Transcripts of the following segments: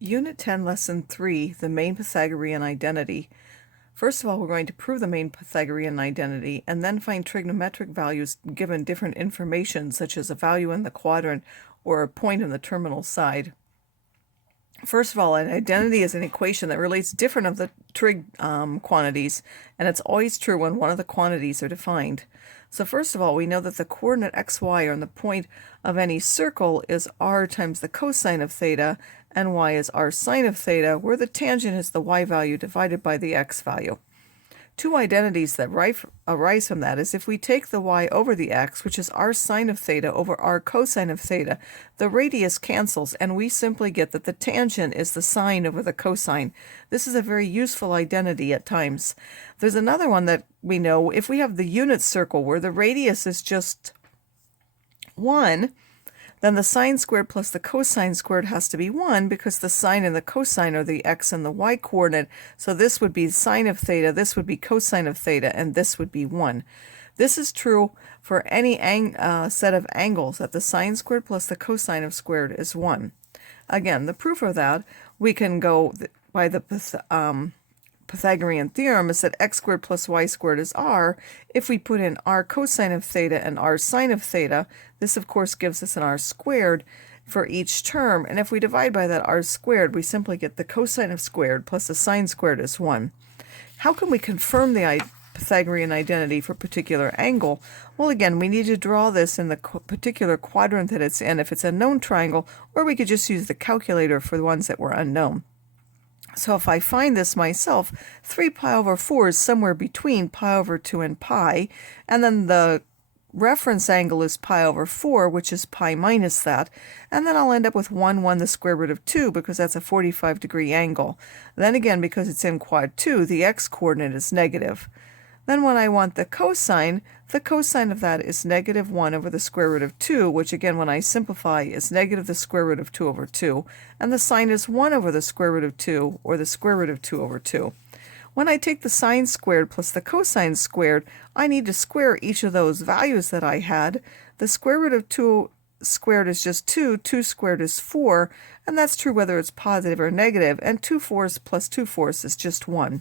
Unit 10, Lesson 3, the main Pythagorean identity. First of all, we're going to prove the main Pythagorean identity and then find trigonometric values given different information, such as a value in the quadrant or a point in the terminal side. First of all, an identity is an equation that relates different of the trig quantities, and it's always true when one of the quantities are defined. So first of all, we know that the coordinate xy on the point of any circle is r times the cosine of theta, and y is r sine of theta, where the tangent is the y value divided by the x value. Two identities that arise from that is if we take the y over the x, which is r sine of theta over r cosine of theta, the radius cancels and we simply get that the tangent is the sine over the cosine. This is a very useful identity at times. There's another one that we know if we have the unit circle where the radius is just 1, then the sine squared plus the cosine squared has to be 1 because the sine and the cosine are the x and the y coordinate. So this would be sine of theta, this would be cosine of theta, and this would be 1. This is true for any set of angles that the sine squared plus the cosine of squared is 1. Again, the proof of that, we can go by the Pythagorean theorem is that x squared plus y squared is r. If we put in r cosine of theta and r sine of theta, this of course gives us an r squared for each term, and if we divide by that r squared, we simply get the cosine of squared plus the sine squared is 1. How can we confirm the Pythagorean identity for a particular angle? Well, again, we need to draw this in the particular quadrant that it's in if it's a known triangle, or we could just use the calculator for the ones that were unknown. So if I find this myself, 3 pi over 4 is somewhere between pi over 2 and pi, and then the reference angle is pi over 4, which is pi minus that, and then I'll end up with 1 the square root of 2 because that's a 45-degree angle. Then again, because it's in quad 2, the x-coordinate is negative. Then when I want the cosine of that is negative 1 over the square root of 2, which again, when I simplify, is negative the square root of 2 over 2. And the sine is 1 over the square root of 2, or the square root of 2 over 2. When I take the sine squared plus the cosine squared, I need to square each of those values that I had. The square root of 2 squared is just 2, 2 squared is 4, and that's true whether it's positive or negative, and 2 fourths plus 2 fourths is just 1.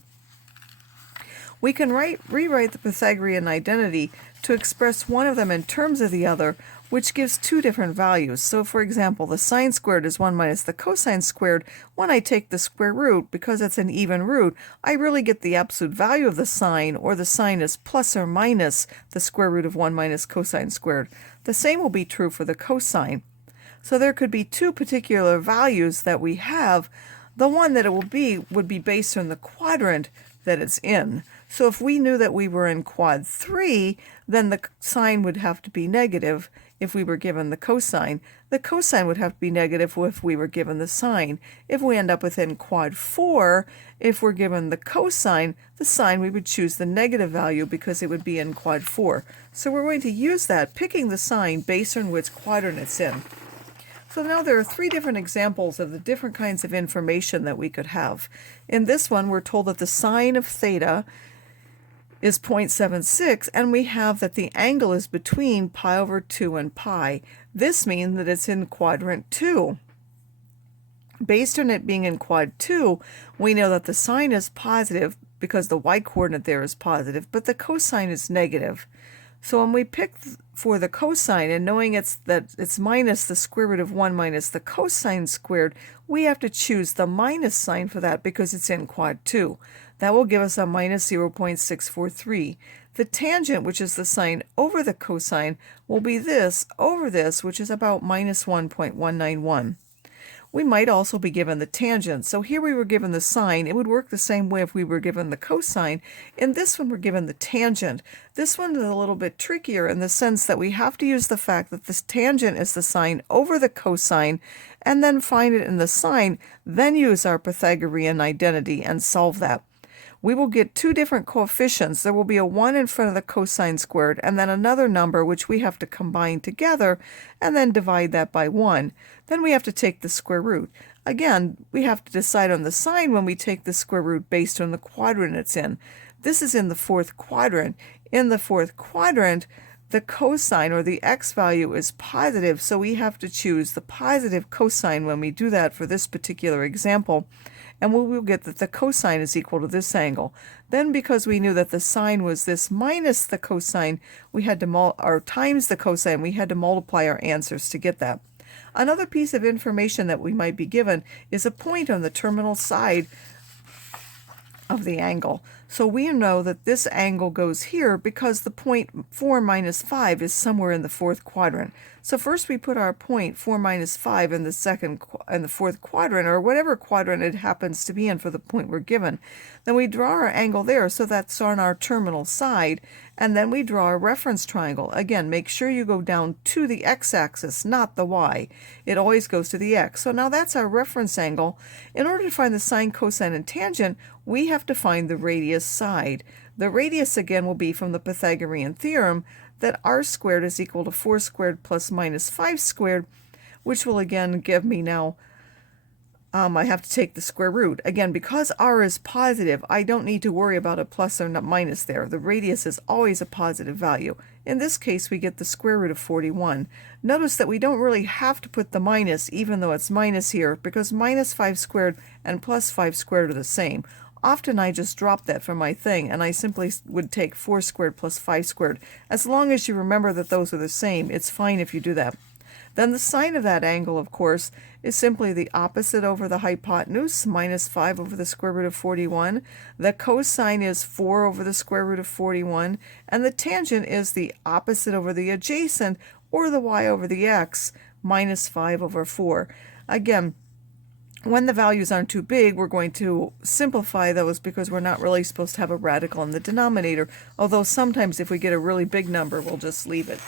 We can rewrite the Pythagorean identity to express one of them in terms of the other, which gives two different values. So for example, the sine squared is 1 minus the cosine squared. When I take the square root, because it's an even root, I really get the absolute value of the sine, or the sine is plus or minus the square root of 1 minus cosine squared. The same will be true for the cosine. So there could be two particular values that we have. The one that it would be based on the quadrant that it's in. So if we knew that we were in quad 3, then the sine would have to be negative if we were given the cosine. The cosine would have to be negative if we were given the sine. If we end up within quad 4, if we're given the cosine, the sine, we would choose the negative value because it would be in quad 4. So we're going to use that, picking the sine based on which quadrant it's in. So now there are 3 different examples of the different kinds of information that we could have. In this one, we're told that the sine of theta is 0.76, and we have that the angle is between pi over 2 and pi. This means that it's in quadrant 2. Based on it being in quad 2, we know that the sine is positive because the y-coordinate there is positive, but the cosine is negative. So when we pick for the cosine, and knowing it's minus the square root of 1 minus the cosine squared, we have to choose the minus sign for that because it's in quad 2. That will give us a minus 0.643. The tangent, which is the sine over the cosine, will be this over this, which is about minus 1.191. We might also be given the tangent. So here we were given the sine. It would work the same way if we were given the cosine. In this one, we're given the tangent. This one is a little bit trickier in the sense that we have to use the fact that this tangent is the sine over the cosine, and then find it in the sine, then use our Pythagorean identity and solve that. We will get two different coefficients. There will be a 1 in front of the cosine squared, and then another number which we have to combine together and then divide that by 1. Then we have to take the square root. Again, we have to decide on the sign when we take the square root based on the quadrant it's in. This is in the 4th quadrant. In the 4th quadrant, the cosine or the x value is positive, so we have to choose the positive cosine when we do that for this particular example. And we will get that the cosine is equal to this angle. Then because we knew that the sine was this minus the cosine, we had to or times the cosine, we had to multiply our answers to get that. Another piece of information that we might be given is a point on the terminal side of the angle. So we know that this angle goes here because the point 4 minus 5 is somewhere in the fourth quadrant. So first we put our point 4 minus 5 in the fourth quadrant, or whatever quadrant it happens to be in for the point we're given. Then we draw our angle there, so that's on our terminal side, and then we draw a reference triangle. Again, make sure you go down to the x-axis, not the y. It always goes to the x. So now that's our reference angle. In order to find the sine, cosine, and tangent, we have to find the radius side. The radius, again, will be from the Pythagorean theorem that r squared is equal to 4 squared plus minus 5 squared, which will again give me now, I have to take the square root. Again, because r is positive, I don't need to worry about a plus or minus there. The radius is always a positive value. In this case, we get the square root of 41. Notice that we don't really have to put the minus, even though it's minus here, because minus 5 squared and plus 5 squared are the same. Often I just drop that from my thing, and I simply would take 4 squared plus 5 squared. As long as you remember that those are the same, it's fine if you do that. Then the sine of that angle, of course, is simply the opposite over the hypotenuse, minus 5 over the square root of 41. The cosine is 4 over the square root of 41. And the tangent is the opposite over the adjacent, or the y over the x, minus 5 over 4. Again, when the values aren't too big, we're going to simplify those because we're not really supposed to have a radical in the denominator, although sometimes if we get a really big number, we'll just leave it.